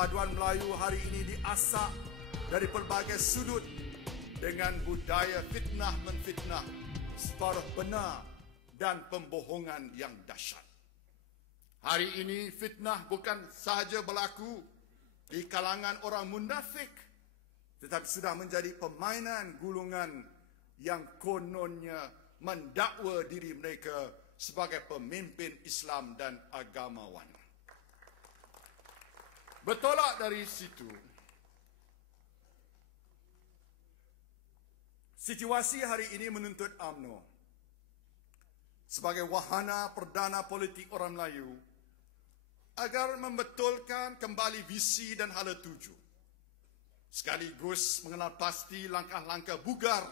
Perpaduan Melayu hari ini diasak dari pelbagai sudut dengan budaya fitnah menfitnah, separuh benar dan pembohongan yang dahsyat. Hari ini fitnah bukan sahaja berlaku di kalangan orang munafik tetapi sudah menjadi permainan gulungan yang kononnya mendakwa diri mereka sebagai pemimpin Islam dan agamawan. Bertolak dari situ, situasi hari ini menuntut UMNO sebagai wahana perdana politik orang Melayu agar membetulkan kembali visi dan hala tuju. Sekaligus mengenal pasti langkah-langkah bugar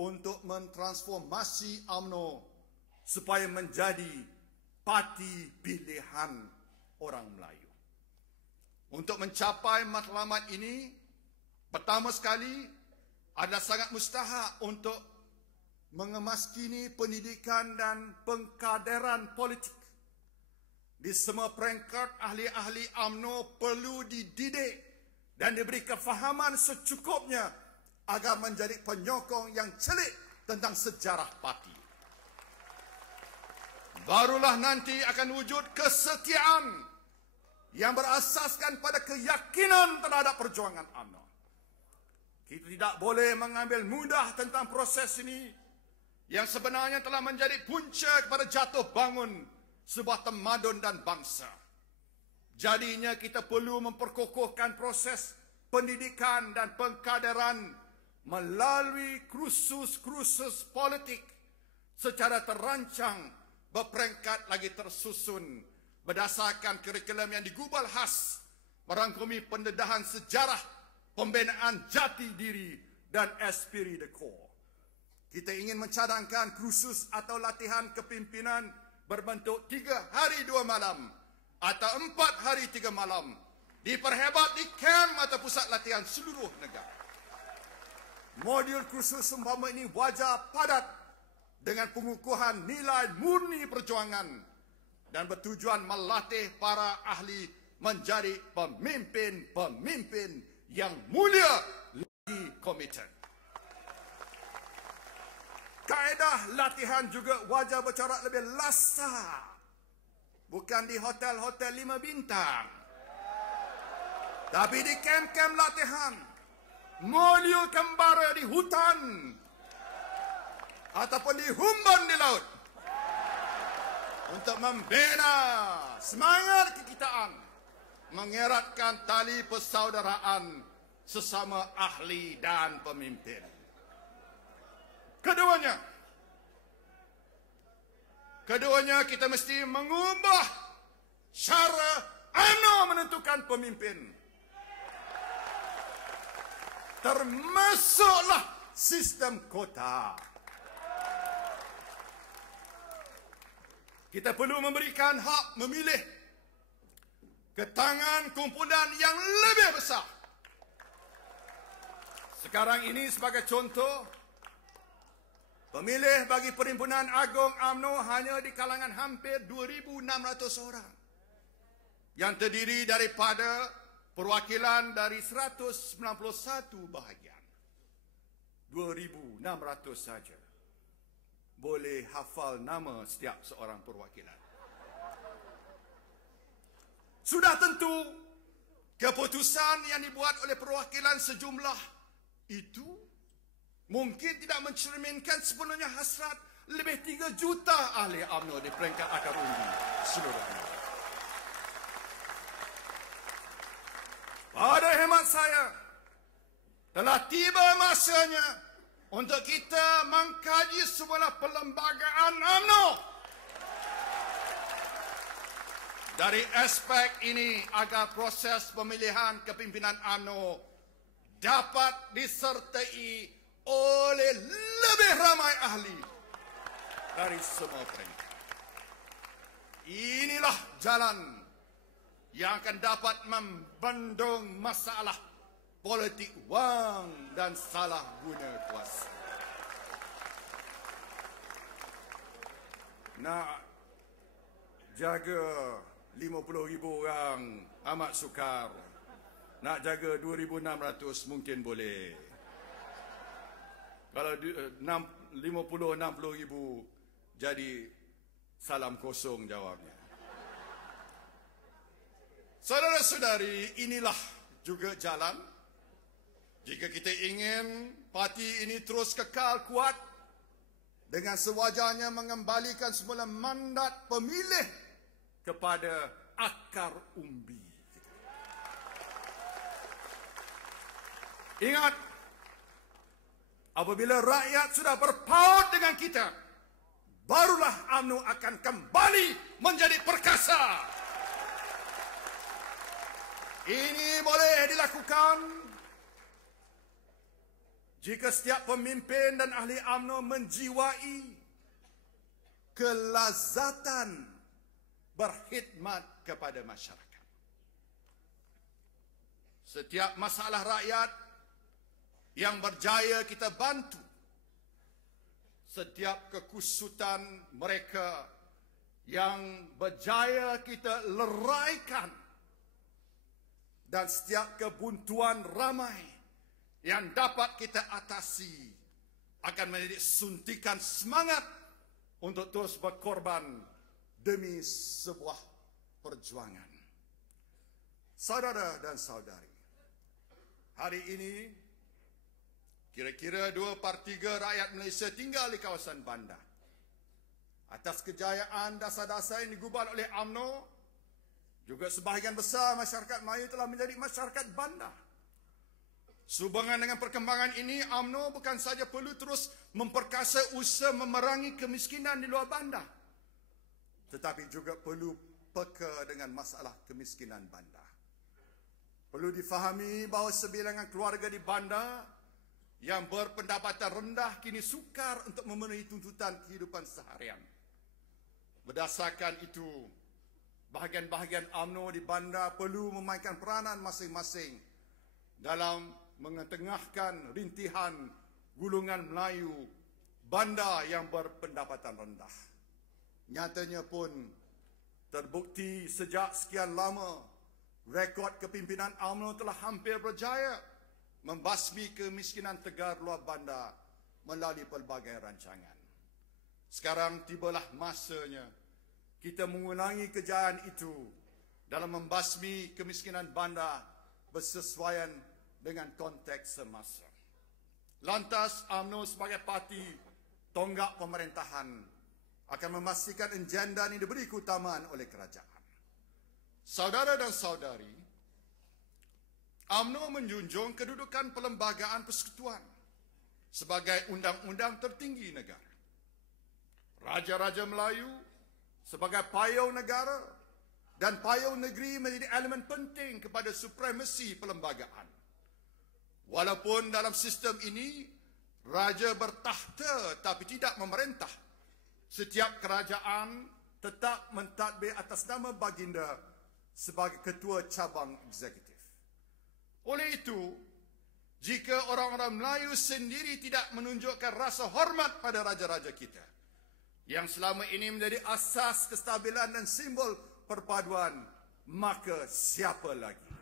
untuk mentransformasi UMNO supaya menjadi parti pilihan orang Melayu. Untuk mencapai matlamat ini, pertama sekali adalah sangat mustahak untuk mengemaskini pendidikan dan pengkaderan politik. Di semua peringkat ahli-ahli AMNO perlu dididik dan diberi kefahaman secukupnya agar menjadi penyokong yang celik tentang sejarah parti. Barulah nanti akan wujud kesetiaan yang berasaskan pada keyakinan terhadap perjuangan UMNO. Kita tidak boleh mengambil mudah tentang proses ini yang sebenarnya telah menjadi punca kepada jatuh bangun sebuah temadun dan bangsa. Jadinya kita perlu memperkokohkan proses pendidikan dan pengkaderan melalui kursus-kursus politik secara terancang berperingkat lagi tersusun berdasarkan kurikulum yang digubal khas merangkumi pendedahan sejarah pembinaan jati diri dan esprit de corps. Kita ingin mencadangkan kursus atau latihan kepimpinan berbentuk tiga hari dua malam atau empat hari tiga malam diperhebat di kamp atau pusat latihan seluruh negara. Modul kursus seumpama ini wajar padat dengan pengukuhan nilai murni perjuangan dan bertujuan melatih para ahli menjadi pemimpin-pemimpin yang mulia lagi komited. Kaedah latihan juga wajar bercorak lebih lasar Bukan di hotel-hotel lima bintang. Tapi di kem-kem latihan. Mulia kembara di hutan. Ataupun di humban di laut. Untuk membina semangat kekitaan. Mengeratkan tali persaudaraan sesama ahli dan pemimpin. Keduanya, Keduanya kita mesti mengubah cara UMNO menentukan pemimpin. Termasuklah sistem kota. Kita perlu memberikan hak memilih ke tangan kumpulan yang lebih besar. Sekarang ini sebagai contoh, Pemilih bagi Perhimpunan Agung AMNO hanya di kalangan hampir 2,600 orang. Yang terdiri daripada perwakilan dari 191 bahagian. 2,600 saja. Boleh hafal nama setiap seorang perwakilan. Sudah tentu keputusan yang dibuat oleh perwakilan sejumlah itu mungkin tidak mencerminkan sepenuhnya hasrat lebih 3 juta ahli UMNO di peringkat akar undi seluruh dunia. Pada hemat saya, telah tiba masanya untuk kita mengkaji sebuah perlembagaan UMNO. Dari aspek ini agar proses pemilihan kepimpinan UMNO dapat disertai oleh lebih ramai ahli dari semua peringkat. Inilah jalan yang akan dapat membendung masalah politik wang dan salah guna kuasa. Nak jaga 50 ribu orang amat sukar. Nak jaga 2,600 mungkin boleh. Kalau 50-60 ribu jadi salam kosong jawabnya. Saudara-saudari, inilah juga jalan. Jika kita ingin parti ini terus kekal kuat dengan sewajarnya mengembalikan semula mandat pemilih kepada akar umbi. Ingat, apabila rakyat sudah berpaut dengan kita, barulah UMNO akan kembali menjadi perkasa. Ini boleh dilakukan jika setiap pemimpin dan ahli UMNO menjiwai kelazatan berkhidmat kepada masyarakat. Setiap masalah rakyat yang berjaya kita bantu. Setiap kekusutan mereka yang berjaya kita leraikan dan setiap kebuntuan ramai yang dapat kita atasi akan menjadi suntikan semangat untuk terus berkorban demi sebuah perjuangan. Saudara dan saudari, hari ini kira-kira dua per tiga rakyat Malaysia tinggal di kawasan bandar. Atas kejayaan dasar-dasar yang digubal oleh UMNO, juga sebahagian besar masyarakat Melayu telah menjadi masyarakat bandar. Sehubungan dengan perkembangan ini, UMNO bukan saja perlu terus memperkasa usaha memerangi kemiskinan di luar bandar. Tetapi juga perlu peka dengan masalah kemiskinan bandar. Perlu difahami bahawa sebilangan keluarga di bandar yang berpendapatan rendah kini sukar untuk memenuhi tuntutan kehidupan seharian. Berdasarkan itu, bahagian-bahagian UMNO di bandar perlu memainkan peranan masing-masing dalam mengetengahkan rintihan gulungan Melayu bandar yang berpendapatan rendah. Nyatanya pun terbukti sejak sekian lama rekod kepimpinan UMNO telah hampir berjaya membasmi kemiskinan tegar luar bandar melalui pelbagai rancangan. Sekarang tibalah masanya kita mengulangi kejayaan itu dalam membasmi kemiskinan bandar bersesuaian dengan konteks semasa. Lantas UMNO sebagai parti tonggak pemerintahan akan memastikan agenda ini diberi keutamaan oleh kerajaan. Saudara dan saudari, UMNO menjunjung kedudukan perlembagaan persekutuan sebagai undang-undang tertinggi negara. Raja-raja Melayu sebagai payung negara dan payung negeri menjadi elemen penting kepada supremasi perlembagaan. Walaupun dalam sistem ini raja bertahta tapi tidak memerintah. Setiap kerajaan tetap mentadbir atas nama baginda sebagai ketua cabang eksekutif. Oleh itu, jika orang-orang Melayu sendiri tidak menunjukkan rasa hormat pada raja-raja kita, yang selama ini menjadi asas kestabilan dan simbol perpaduan, maka siapa lagi?